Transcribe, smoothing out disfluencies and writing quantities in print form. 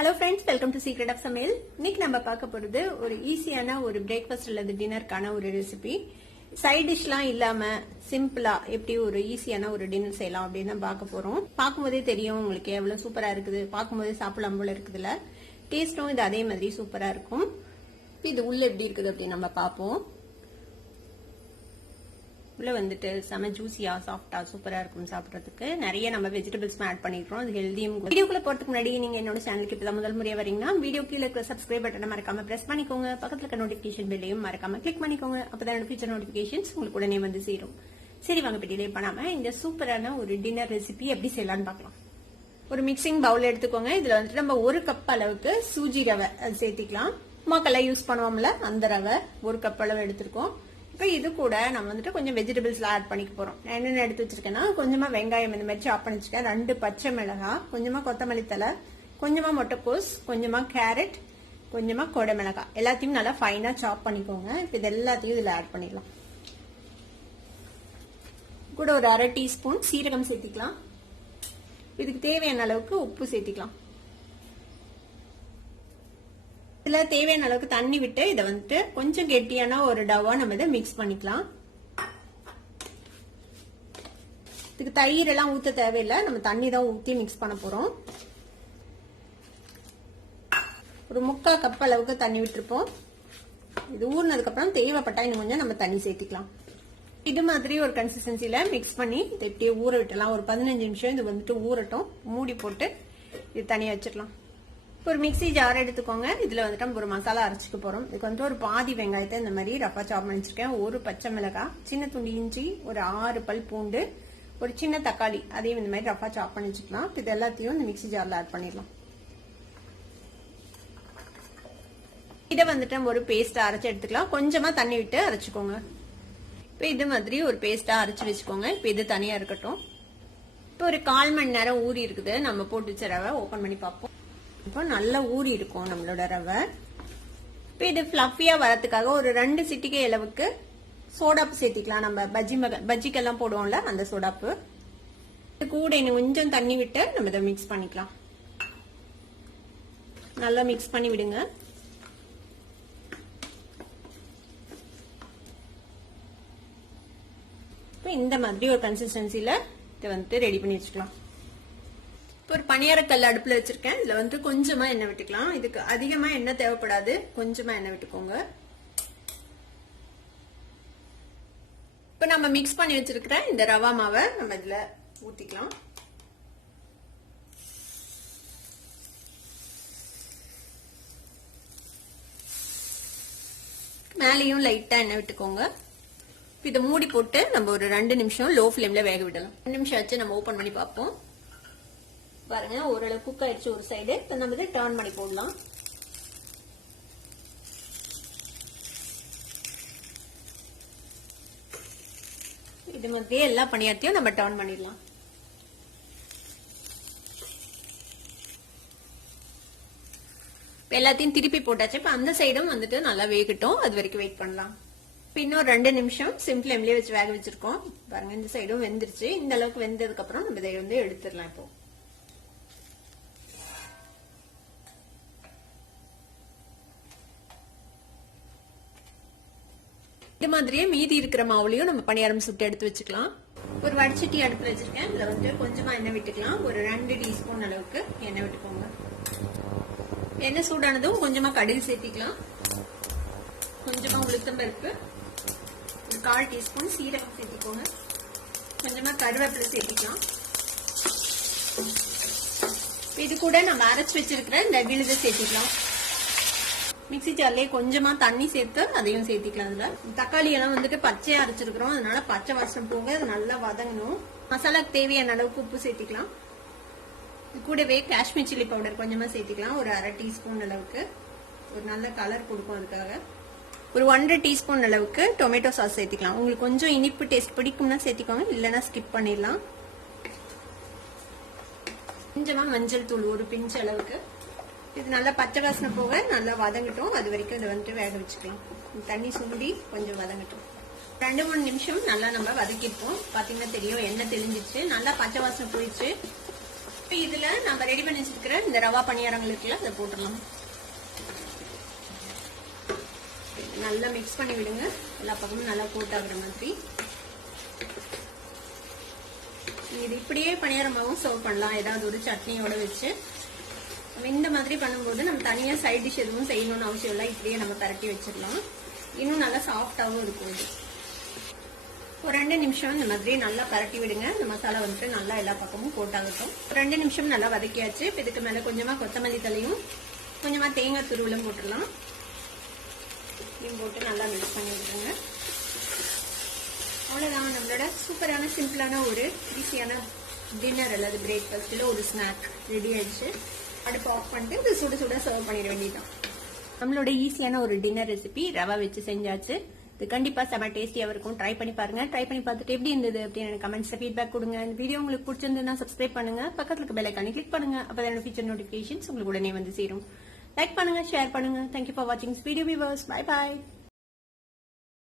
Hello friends, welcome to secret of சமையல். இன்னைக்கு நம்ம பார்க்க போறது ஒரு ஈஸியான ஒரு பிரேக்ஃபாஸ்ட் அல்லது டின்னருக்கான ஒரு ரெசிபி. சைட் டிஷ்லாம் இல்லாம சிம்பிளா எப்படி ஒரு ஈஸியான ஒரு டின்னர் செய்யலாம் அப்படின்னு தான் பார்க்க போறோம். பார்க்கும்போதே தெரியும் உங்களுக்கு எவ்வளவு சூப்பரா இருக்குது, பார்க்கும்போதே சாப்பிடலாம் போல இருக்குதுல்ல. டேஸ்டும் இது அதே மாதிரி சூப்பரா இருக்கும். இது உள்ள எப்படி இருக்குது அப்படின்னு நம்ம பார்ப்போம். உள்ள வந்துட்டு செம ஜூசியா சாஃப்டா சூப்பரா இருக்கும் சாப்பிட்றதுக்கு. நிறைய நம்ம வெஜிடபிள்ஸ் ஆட் பண்ணிருக்கோம், அது ஹெல்தியும். வீடியோக்குள்ள போறதுக்கு முன்னாடி நீங்க என்னோட சேனலுக்கு இப்பதான் முதல் முறையா வரீங்கன்னா வீடியோ கீழே இருக்கிற சப்ஸ்கிரைப் பட்டனை மறக்காம பிரஸ் பண்ணிக்கோங்க. பக்கத்துல இருக்க நோட்டிபிகேஷன் பெல்லையும் மறக்காம கிளிக் பண்ணிக்கோங்க. அப்பதான் ஃபியூச்சர் நோட்டிபிகேஷன்ஸ் உங்களுக்கு உடனே வந்து சேரும். சரி, வாங்க டிலே பண்ணாம இந்த சூப்பரான ஒரு டின்னர் ரெசிபி எப்படி செய்யலாம்னு பார்க்கலாம். ஒரு மிக்சிங் பவுல் எடுத்துக்கோங்க. இதுல வந்துட்டு நம்ம 1 கப் அளவுக்கு சூஜி ரவை அது சேர்த்திக்கலாம். உமாக்கெல்லாம் யூஸ் பண்ணுவோம்ல அந்த ரவை 1 கப் அளவு எடுத்திருக்கோம். இப்போ இது கூட நம்ம வந்துட்டு கொஞ்சம் வெஜிடபிள்ஸ்ல ஆட் பண்ணிக்க போறோம். நான் என்னென்ன எடுத்து வச்சிருக்கேன்னா, கொஞ்சமா வெங்காயம் இந்த மாதிரி சாப் பண்ணி வச்சிருக்கேன், 2 பச்சை மிளகாய், கொஞ்சமா கொத்தமல்லி தலை, கொஞ்சமா முட்டைக்கோஸ், கொஞ்சமா கேரட், கொஞ்சமா கொடை மிளகாய், எல்லாத்தையும் நல்லா ஃபைனா சாப் பண்ணிக்கோங்க. இப்போ இது எல்லாத்தையும் இதுல ஆட் பண்ணிடலாம். கூட ஒரு 1/2 டீஸ்பூன் சீரகம் சேர்த்திக்கலாம். இதுக்கு தேவையான அளவுக்கு உப்பு சேர்த்திக்கலாம். இதுல தேவையான அளவுக்கு தண்ணி விட்டு இதை வந்துட்டு கொஞ்சம் கெட்டியான ஒரு டவா நம்ம இதை மிக்ஸ் பண்ணிக்கலாம். இதுக்கு தயிர் எல்லாம் ஊத்த தேவையில்லை, நம்ம தண்ணி தான் ஊத்தி மிக்ஸ் பண்ண போறோம். ஒரு 3/4 கப் அளவுக்கு தண்ணி விட்டுருப்போம். இது ஊறினதுக்கு அப்புறம் தேவைப்பட்டா இன்னும் கொஞ்சம் நம்ம தண்ணி சேர்த்திக்கலாம். இது மாதிரி ஒரு கன்சிஸ்டன்சில மிக்ஸ் பண்ணி இதை இப்படியே ஊற விட்டலாம். ஒரு 15 நிமிஷம் இது வந்துட்டு ஊறட்டும். மூடி போட்டு இது தனியா வச்சிடலாம். ஒரு மிக்சி ஜார் எடுத்துக்கோங்க. இதுல வந்துட்டு நம்ம ஒரு மசாலா அரைச்சிக்க போறோம். இதுக்கு வந்துட்டு ஒரு பாதி வெங்காயத்தை இந்த மாதிரி ரஃபா சாப் பண்ணி வச்சிருக்கேன், ஒரு பச்சை மிளகாய், சின்ன துண்டு இஞ்சி, ஒரு 6 பல் பூண்டு, ஒரு சின்ன தக்காளி, அதையும் இந்த மாதிரி ரஃபா சாப் பண்ணி வச்சுக்கலாம். இது எல்லாத்தையும் இந்த மிக்சி ஜார்ல ஆட் பண்ணிடலாம். இதை வந்துட்டு நம்ம ஒரு பேஸ்டா அரைச்சு எடுத்துக்கலாம். கொஞ்சமா தண்ணி விட்டு அரைச்சுக்கோங்க. இப்போ இது மாதிரி ஒரு பேஸ்டா அரைச்சு வச்சுக்கோங்க. இப்போ இது தனியா இருக்கட்டும். இப்போ ஒரு 1/4 மணி நேரம் ஊறி இருக்குது. நம்ம போட்டு வச்ச ரவை ஓபன் பண்ணி பார்ப்போம். இப்போ நல்லா ஊறி இருக்கும் நம்மளோட ரவை. இப்போ இது ஃபிளஃபியா வரதுக்காக ஒரு 2 சிட்டிகை அளவுக்கு சோடாப்பு சேர்த்திக்கலாம். நம்ம பஜ்ஜிக்கெல்லாம் போடுவோம்ல அந்த சோடாப்பு. இது கூட இன்னும் கொஞ்சம் தண்ணி விட்டு நம்ம இதை மிக்ஸ் பண்ணிக்கலாம். நல்லா மிக்ஸ் பண்ணி விடுங்க. இப்போ இந்த மாதிரி ஒரு கன்சிஸ்டன்சில இதை வந்துட்டு ரெடி பண்ணி வச்சுக்கலாம். ஒரு பணியாரக்கல் அடுப்புல வச்சிருக்கேன். இதுல வந்து கொஞ்சமா எண்ணெய் விட்டுக்கலாம். இதுக்கு அதிகமா எண்ணெய் தேவைப்படாது, கொஞ்சமா எண்ணெய் விட்டுக்கோங்க. இப்ப நம்ம மிக்ஸ் பண்ணி வச்சிருக்கிற இந்த ரவா மாவை நம்ம இதுல ஊத்திக்கலாம். மேலையும் லைட்டா எண்ணெய் விட்டுக்கோங்க. இதை மூடி போட்டு நம்ம ஒரு 2 நிமிஷம் லோ ஃபிளேம்ல வேக விடலாம். 2 நிமிஷம் ஆச்சு, நம்ம ஓபன் பண்ணி பார்ப்போம். பாருங்க, ஓரளவு குக் ஆயிடுச்சு ஒரு சைடு. இப்போ நம்ம இதை டர்ன் பண்ணி போடலாம். இது மாதிரியே எல்லா பணியாரத்தையும் நம்ம டர்ன் பண்ணிடலாம். எல்லாத்தையும் திருப்பி போட்டாச்சு. இப்போ அந்த சைடும் வந்துட்டு நல்லா வேகட்டும், அது வரைக்கும் வெயிட் பண்ணலாம். இப்போ இன்னும் 2 நிமிஷம் சிம் ஃபிளேம்லயே வச்சு வேக வச்சிருக்கோம். பாருங்க, இந்த சைடும் வெந்துருச்சு. இந்த அளவுக்கு வெந்ததுக்கு அப்புறம் நம்ம இதை வந்து எடுத்துடலாம். இப்போ இது மாதிரியே மீதி இருக்கிற மாவுலையும் நம்ம பணியாரம் சுட்டு எடுத்து வச்சுக்கலாம். ஒரு வடிச்சட்டி அடுப்புல வச்சிருக்கேன். இதுல வந்து கொஞ்சமா எண்ணெய் விட்டுக்கலாம். ஒரு 2 டீஸ்பூன் அளவுக்கு எண்ணெய் விட்டுக்கோங்க. எண்ணெய் சூடானதும் கொஞ்சமா கடுகு சேர்த்திக்கலாம். கொஞ்சமா உளுத்தம்பருப்பு, ஒரு 1/4 டீஸ்பூன் சீரகம் சேர்த்திக்கோங்க. கொஞ்சமா கருவேப்பிலை சேர்த்திக்கலாம். இது கூட நம்ம அரைச்சு வச்சிருக்கிற இந்த விழுதை சேர்த்திக்கலாம். மிக்சி ஜார்லயே கொஞ்சமா தண்ணி சேர்த்து அதையும் சேர்த்திக்கலாம். அதுல தக்காளி எல்லாம் வந்துட்டு பச்சையா அரைச்சிருக்கிறோம், அதனால பச்சை வாசனை போக அது நல்லா வதங்கணும். மசாலாக்கு தேவையான அளவுக்கு உப்பு சேர்த்திக்கலாம். இது கூடவே காஷ்மீர் சில்லி பவுடர் கொஞ்சமா சேர்த்திக்கலாம், ஒரு 1/2 டீஸ்பூன் அளவுக்கு. ஒரு நல்ல கலர் கொடுக்கும் அதுக்காக. ஒரு 1/2 டீஸ்பூன் அளவுக்கு டொமேட்டோ சாஸ் சேர்த்திக்கலாம். உங்களுக்கு கொஞ்சம் இனிப்பு டேஸ்ட் பிடிக்கும்னா சேர்த்திக்கோங்க, இல்லைன்னா ஸ்கிப் பண்ணிடலாம். கொஞ்சமா மஞ்சள் தூள் ஒரு பிஞ்ச் அளவுக்கு. இது நல்லா பச்சை வாசனை போக நல்லா வதங்கட்டும், அது வரைக்கும் இதை வந்துட்டு வேக வச்சுக்கலாம். தண்ணி சுண்டி கொஞ்சம் வதங்கட்டும். 2-3 நிமிஷம் நல்லா நம்ம வதக்கிருப்போம். பாத்தீங்கன்னா தெரியும், எண்ணெய் தெளிஞ்சிச்சு, நல்லா பச்சை வாசனை போயிடுச்சு. இதுல நம்ம ரெடி பண்ணி வச்சிருக்கிற இந்த ரவா பணியாரங்கள் இருக்குல்ல அதை போட்டுடலாம். நல்லா மிக்ஸ் பண்ணி விடுங்க. எல்லா பக்கமும் நல்லா கோட் ஆகுற மாதிரி. இது இப்படியே பணியாரமாவும் சர்வ் பண்ணலாம். ஏதாவது ஒரு சட்னியோட வச்சு இந்த மாதிரி பண்ணும்போது நம்ம தனியா சைட் டிஷ் எதுவும் செய்யணும்னு அவசியம் இல்லை. இப்படியே நம்ம பரட்டி வச்சிடலாம். இன்னும் நல்லா சாஃப்டாவும் இருக்கும். இது ஒரு 2 நிமிஷம் இந்த மாதிரி நல்லா பரட்டி விடுங்க. இந்த மசாலா வந்துட்டு நல்லா எல்லா பக்கமும் போட்டாகட்டும். 2 நிமிஷம் நல்லா வதக்கியாச்சு. இப்போ இதுக்கு மேல கொஞ்சமா கொத்தமல்லி தலையும் கொஞ்சமா தேங்காய் துருவலும் போட்டுடலாம். இதையும் போட்டு நல்லா மிக்ஸ் பண்ணி விடுங்க. அவ்வளவுதான், நம்மளோட சூப்பரான சிம்பிளான ஒரு ஈஸியான டின்னர் அல்லது பிரேக்ஃபாஸ்ட் இல்ல ஒரு ஸ்நாக் ரெடி ஆயிடுச்சு. அடுப்பு ஆஃப் பண்ணிட்டு இது சுட சுட சர்வ் பண்ணிட வேண்டியதுதான். நம்மளோட ஈஸியான ஒரு டின்னர் ரெசிபி ரவா வச்சு செஞ்சாச்சு. இது கண்டிப்பா செம டேஸ்டியா இருக்கும். ட்ரை பண்ணி பாருங்க. ட்ரை பண்ணி பார்த்துட்டு எப்படி இருந்தது அப்படின்னு கமெண்ட்ஸ்ல ஃபீட்பேக் கொடுங்க. இந்த வீடியோ உங்களுக்கு பிடிச்சிருந்ததுன்னா சப்ஸ்கிரைப் பண்ணுங்க. பக்கத்துல இருக்க பெல் ஐகானை கிளிக் பண்ணுங்க. அப்பதான் ஃபியூச்சர் நோட்டிபிகேஷன்ஸ் உங்களுக்கு உடனே வந்து சேரும். லைக் பண்ணுங்க, ஷேர் பண்ணுங்க. தேங்க்யூ ஃபார் வாட்சிங் வீடியோ வியூவர்ஸ். Bye bye.